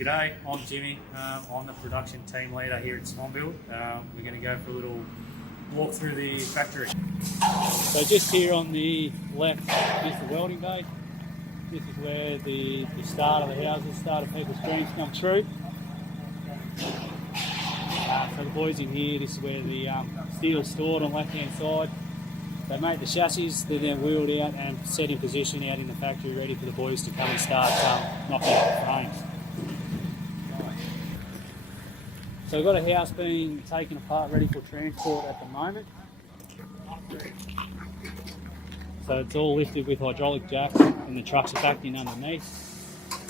G'day, I'm Jimmy. I'm the production team leader here at Swanbuild. We're going to go for a little walk through the factory. So just here on the left is the welding bay. This is where the start of the houses, start of people's dreams come true. So the boys in here, this is where the steel's stored on the left hand side. They make the chassis, they're then wheeled out and set in position out in the factory ready for the boys to come and start knocking out the frames. So we've got a house being taken apart ready for transport at the moment. So it's all lifted with hydraulic jacks and the trucks are backed in underneath.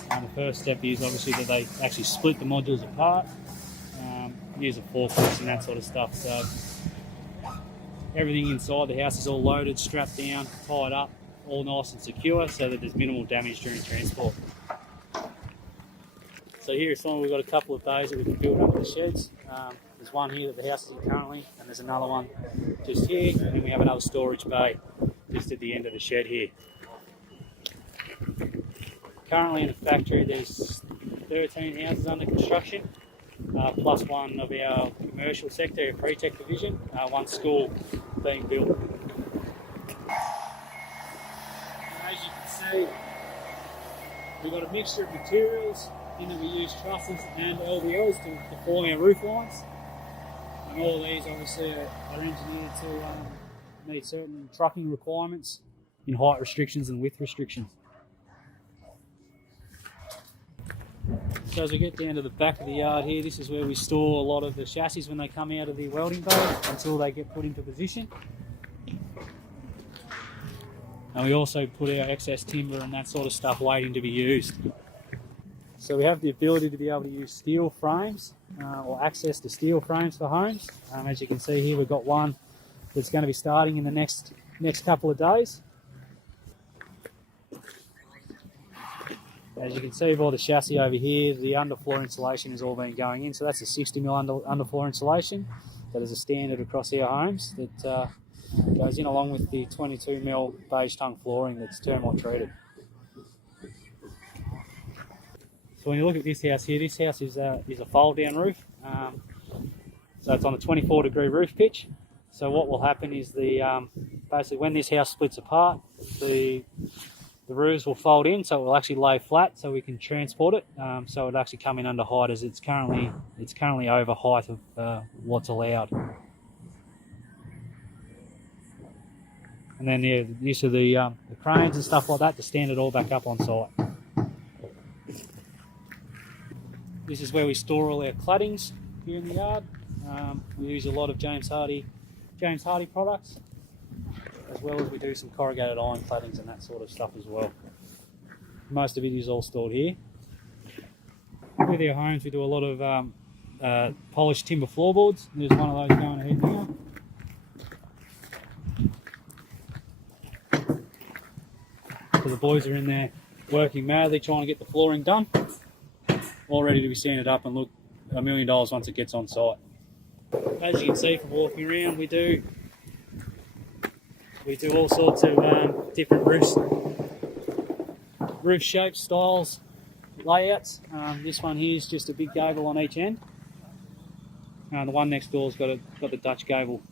The first step is obviously that they actually split the modules apart, use a forklift and that sort of stuff. So everything inside the house is all loaded, strapped down, tied up, all nice and secure so that there's minimal damage during transport. So here is one, we've got a couple of bays that we can build under the sheds. There's one here that the house is in currently, and there's another one just here, and then we have another storage bay just at the end of the shed here. Currently in the factory there's 13 houses under construction, plus one of our commercial sector, our pre-tech division, one school being built. As you can see, we've got a mixture of materials. In that we use trusses and LVLs to form our roof lines, and all of these obviously are engineered to meet certain trucking requirements in height restrictions and width restrictions. So as we get down to the back of the yard here, this is where we store a lot of the chassis when they come out of the welding bay until they get put into position. And we also put our excess timber and that sort of stuff waiting to be used. So we have the ability to be able to use steel frames or access to steel frames for homes. As you can see here, we've got one that's going to be starting in the next couple of days. As you can see by the chassis over here, the underfloor insulation has all been going in. So that's a 60mm underfloor insulation that is a standard across our homes that goes in along with the 22mm beige tongue flooring that's termite treated. So when you look at this house here, this house is a fold-down roof. So it's on a 24-degree roof pitch. So what will happen is basically when this house splits apart, the roofs will fold in, so it will actually lay flat, so we can transport it. So it'll actually come in under height, as it's currently over height of what's allowed. And then the use of the cranes and stuff like that to stand it all back up on site. This is where we store all our claddings here in the yard. We use a lot of James Hardie products, as well as we do some corrugated iron claddings and that sort of stuff as well. Most of it is all stored here. With our homes we do a lot of polished timber floorboards. There's one of those going ahead now. So the boys are in there working madly trying to get the flooring done. All ready to be sanded up and look $1 million once it gets on site. As you can see from walking around, we do all sorts of different roof shapes, styles, layouts. This one here is just a big gable on each end. The one next door's got the Dutch gable.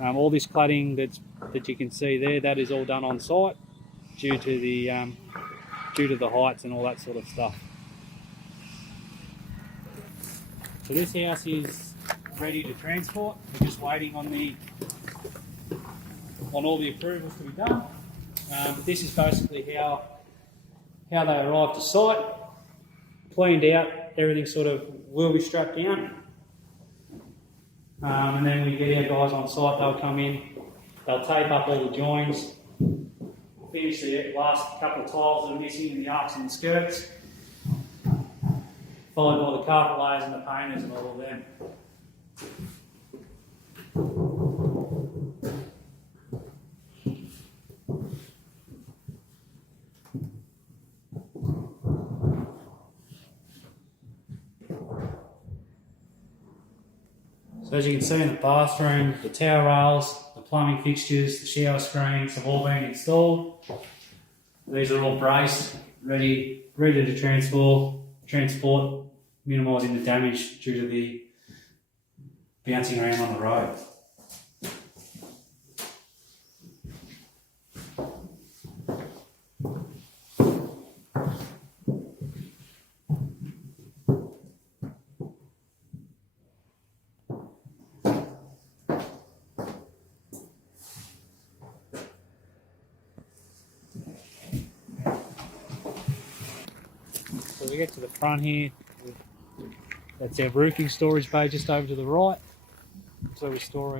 All this cladding that you can see there, that is all done on site due to the heights and all that sort of stuff. So this house is ready to transport. We're just waiting on all the approvals to be done. This is basically how they arrive to site. Planned out, everything sort of will be strapped down. And then we get our guys on site, they'll come in, they'll tape up all the joins, finish the last couple of tiles that are missing in the arcs and the skirts, followed by the carpet layers and the painters and all of them. So as you can see in the bathroom, the towel rails, the plumbing fixtures, the shower screens have all been installed. These are all braced, ready to transport, minimising the damage due to the bouncing around on the road. So we get to the front here, that's our roofing storage bay just over to the right. So we store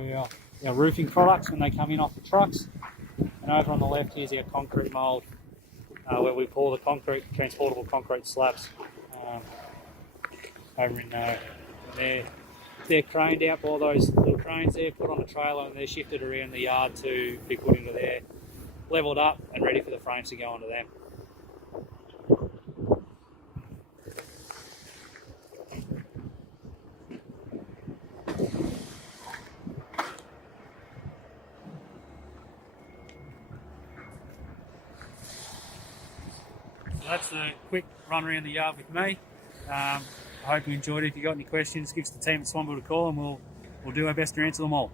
our roofing products when they come in off the trucks. And over on the left here's our concrete mould, where we pour the transportable concrete slabs over in there. They're craned out by those little cranes there, put on a trailer, and they're shifted around the yard to be put into there, levelled up and ready for the frames to go onto them. So that's a quick run around the yard with me. I hope you enjoyed it. If you've got any questions, give us the team at Swanbuild a call and we'll do our best to answer them all.